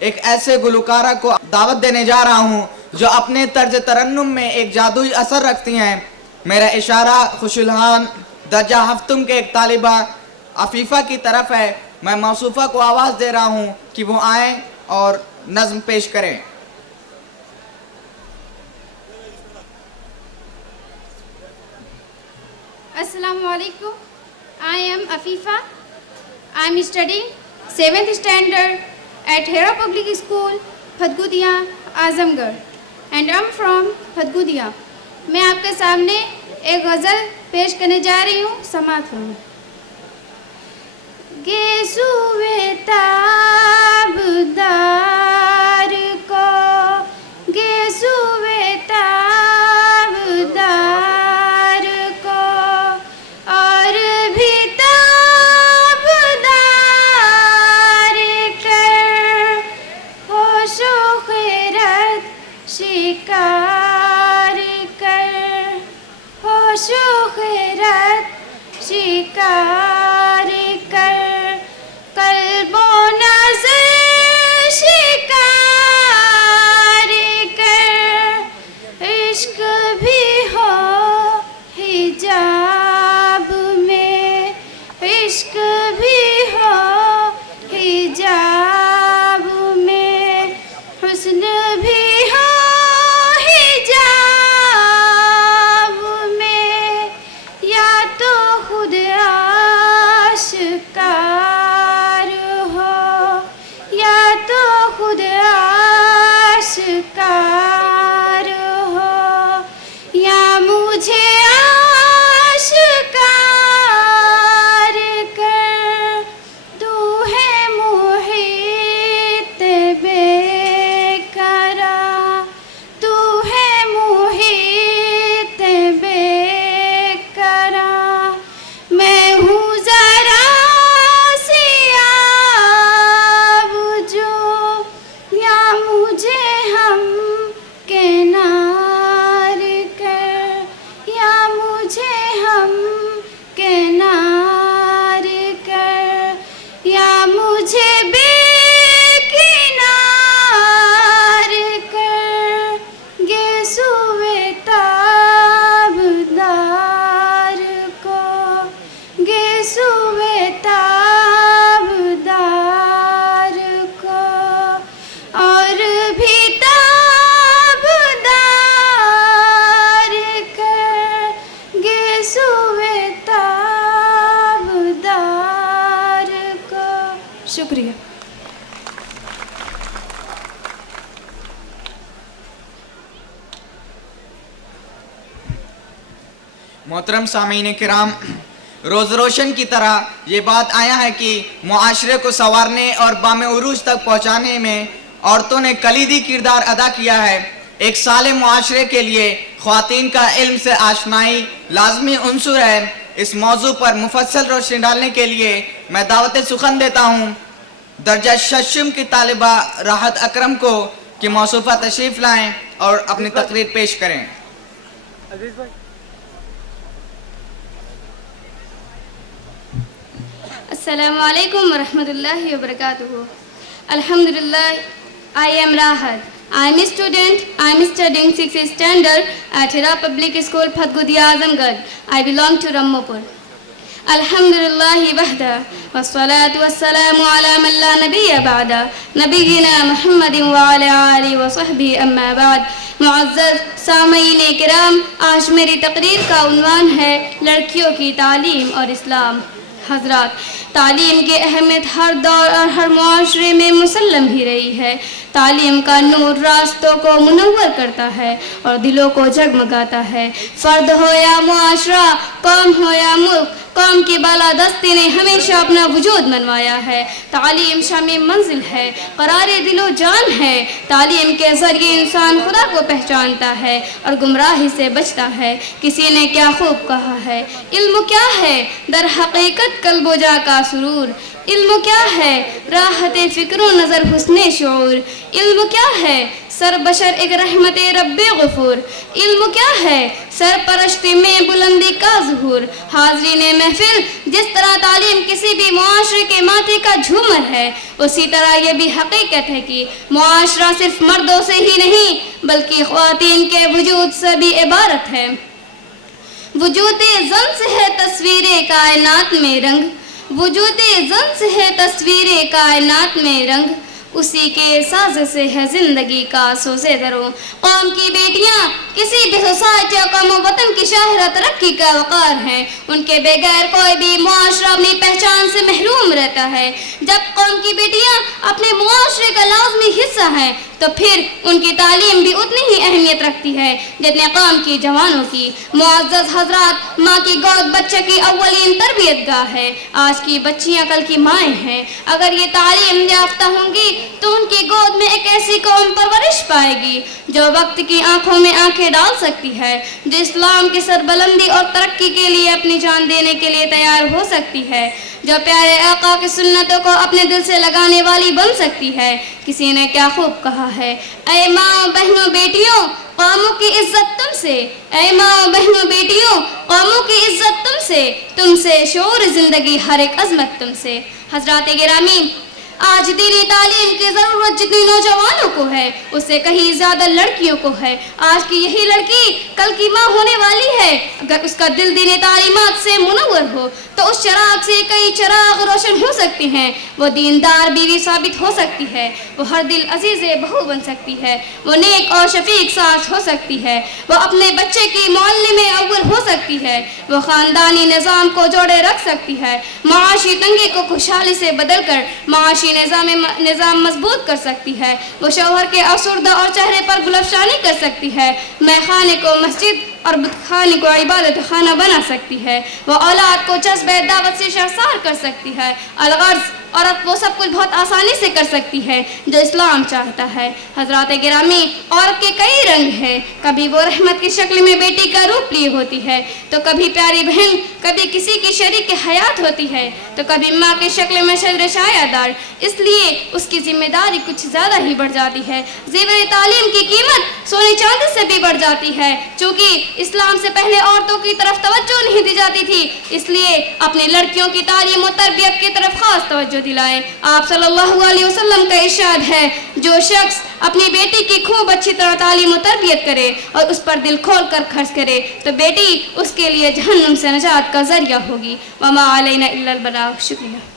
ایک ایسے گلوکارہ کو دعوت دینے جا رہا ہوں جو اپنے طرز ترنم میں ایک جادوئی اثر رکھتی ہیں۔ میرا اشارہ خوش الحان درجہ ہفتم کے ایک طالبہ عفیفہ کی طرف ہے۔ میں موصوفہ کو آواز دے رہا ہوں کہ وہ آئیں اور نظم پیش کریں۔ Assalamu alaikum. I am Afifa. I am studying 7th standard at Hera Public School, Phadgudiya, Azamgarh, and I am from Phadgudiya. میں آپ کے سامنے ایک غزل پیش کرنے جا رہی ہوں، سماعت فرمائیں۔ گیسوئے تابدار کو، گیسوئے تابدار کو، اور بھی تابدار کر، ہوش و خیرت شکار کر، ہوش و خیرت شکار کر، قلب و نظر شکار کر، عشق بھی ہو حجاب میں، عشق بھی ہو حجاب میں، حسن بھی ہو حجاب میں، یا تو خود آشکار ہو، یا تو خود آشکار ہو، یا مجھے آشکار کر، تو ہے محیط بے قرار، تو ہے محیط بے قرار، میں ہوں ذرا سی آب جو، یا مجھے ہم کنار کر، یا مجھے ہم کنار کر، یا مجھے بے کنار کر، گیسوئے تابدار کو، گیسوئے تابدار کو، اور بھی تابدار کر، گیسوئے تابدار کو۔ شکریہ۔ محترم سامعین کرام، روز روشن کی طرح یہ بات آیا ہے کہ معاشرے کو سنوارنے اور بام عروج تک پہنچانے میں عورتوں نے کلیدی کردار ادا کیا ہے۔ ایک صالح معاشرے کے لیے خواتین کا علم سے آشنائی لازمی عنصر ہے۔ اس موضوع پر مفصل روشنی ڈالنے کے لیے میں دعوت سخن دیتا ہوں درجہ ششم کی طالبہ راحت اکرم کو کہ موصوفہ تشریف لائیں اور اپنی تقریر پیش کریں۔ السلام علیکم ورحمۃ اللہ وبرکاتہ۔ الحمدللہ، I am Rahat. I am a student. I am studying 6th standard at Hira Public School, Phadgudiya, Azamgarh. I belong to Rammapur. الحمدللہ وحدہ والصلاة والسلام علی من لا نبی بعدہ نبینا محمد وعلی آلہ وصحبہ اما بعد۔ معزز سامعین کرام، آج میری تقریر کا عنوان ہے لڑکیوں کی تعلیم اور اسلام۔ حضرات، تعلیم کی اہمیت ہر دور اور ہر معاشرے میں مسلم ہی رہی ہے۔ تعلیم کا نور راستوں کو منور کرتا ہے اور دلوں کو جگمگاتا ہے۔ فرد ہو یا معاشرہ، قوم ہو یا ملک، قوم کی بالادستی نے ہمیشہ اپنا وجود منوایا ہے۔ تعلیم شامی منزل ہے، قرار دل و جان ہے۔ تعلیم کے ذریعے انسان خدا کو پہچانتا ہے اور گمراہی سے بچتا ہے۔ کسی نے کیا خوب کہا ہے، علم کیا ہے در حقیقت قلب و جا کا سرور۔ علم کیا ہے راحت فکر و نظر حسن شعور۔ علم کیا ہے سر بشر ایک رحمت رب غفور۔ علم کیا ہے सरपरस्ती में बुलंदी का ज़ुहूर। हाज़रीन महफिल, जिस तरह तालीम किसी भी मुआशरे के माथे का झूमर है, उसी तरह ये भी हकीकत है कि मुआशरा सिर्फ मर्दों से ही नहीं बल्कि ख्वातीन के वजूद से भी इबारत है। वजूदे ज़न से है तस्वीरें कायनात में रंग, वजूदे ज़न से है तस्वीरें कायनात में रंग, उसी के साज से है ज़िंदगी का सोज़े दरो। कौम की बेटियाँ किसी भी सोसाइटी और कौम वतन की शाहरा तरक्की का वक़ार हैं। उनके बगैर कोई भी मुआशरा अपनी पहचान से महरूम रहता है। जब कौम की बेटियाँ अपने मुआशरे का लाज़मी हिस्सा हैं तो फिर उनकी तालीम भी उतनी ही अहमियत रखती है जितने कौम की जवानों की। मुअज़्ज़ज़ हज़रात, माँ की गोद बच्चे की अव्वलीन तरबियत गाह है। आज की बच्चियाँ कल की माएँ हैं। अगर ये तालीम याफ्ता होंगी तो उनकी गोद में एक ऐसी कौम परवरिश पाएगी जो वक्त की आंखों में आंखें डाल सकती है, जो इस्लाम की सरबलंदी और तरक्की के लिए अपनी जान देने के लिए तैयार हो सकती है, जो प्यारे आका की सुन्नतों को अपने दिल से लगाने वाली बन सकती है। किसी ने क्या खूब कहा है, ऐ माँ बहनों बेटियों कौमों की इज्जत तुमसे, ऐ माँ बहनों बेटियों कौमों की इज्जत तुमसे शऊर जिंदगी हर एक अजमत तुमसे। हजरात गिरामी, आज दीनी तालीम की ज़रूरत जितनी नौजवानों को है उससे कहीं ज़्यादा लड़कियों को है। आज की यही लड़की कल की माँ होने वाली है। अगर उसका दिल दीनी तालीमात से मुनव्वर हो तो उस चराग से कई चराग रोशन हो सकते हैं। वो दीनदार बीवी साबित हो सकती है, वो हर दिल अजीज़ बहू बन सकती है, वो नेक और शफीक सास हो सकती है, वो अपने बच्चे की मुअल्लिम अव्वल हो सकती है, वो ख़ानदानी निज़ाम को जोड़े रख सकती है, माशी तंगी को खुशहाली से बदल कर माशी निज़ाम मजबूत कर सकती है, वो शौहर के आसूरदा और चेहरे पर गुलफशानी कर सकती है, मैखाने को मस्जिद और बुतखाने को इबादत खाना बना सकती है, वो औलाद को जज्बे दावत से शर्मसार कर सकती है। अलगर्ज और अब वो सब कुछ बहुत आसानी से कर सकती है जो इस्लाम चाहता है। हजरात गिरामी, औरत के कई रंग हैं। कभी वो रहमत की शक्ल में बेटी का रूप लिए होती है, तो कभी प्यारी बहन, कभी किसी की शरीक हयात होती है, तो कभी माँ की शक्ल में शजर शायादार। इसलिए उसकी जिम्मेदारी कुछ ज़्यादा ही बढ़ जाती है। ज़ेवर तालीम की कीमत सोने चांदी से भी बढ़ जाती है। चूँकि इस्लाम से पहले औरतों की तरफ तवज्जो नहीं दी जाती थी, इसलिए अपनी लड़कियों की तालीम और तरबियत की तरफ खास तवज्जो दिलाएं। आप सल्लल्लाहु अलैहि वसल्लम का इरशाद है, जो शख्स अपनी बेटी की खूब अच्छी तरह तालीम और तरबियत करे और उस पर दिल खोल कर खर्च करे तो बेटी उसके लिए जहन्नुम से नजात का जरिया होगी। वमा अलैना इल्लल बलाग। शुक्रिया।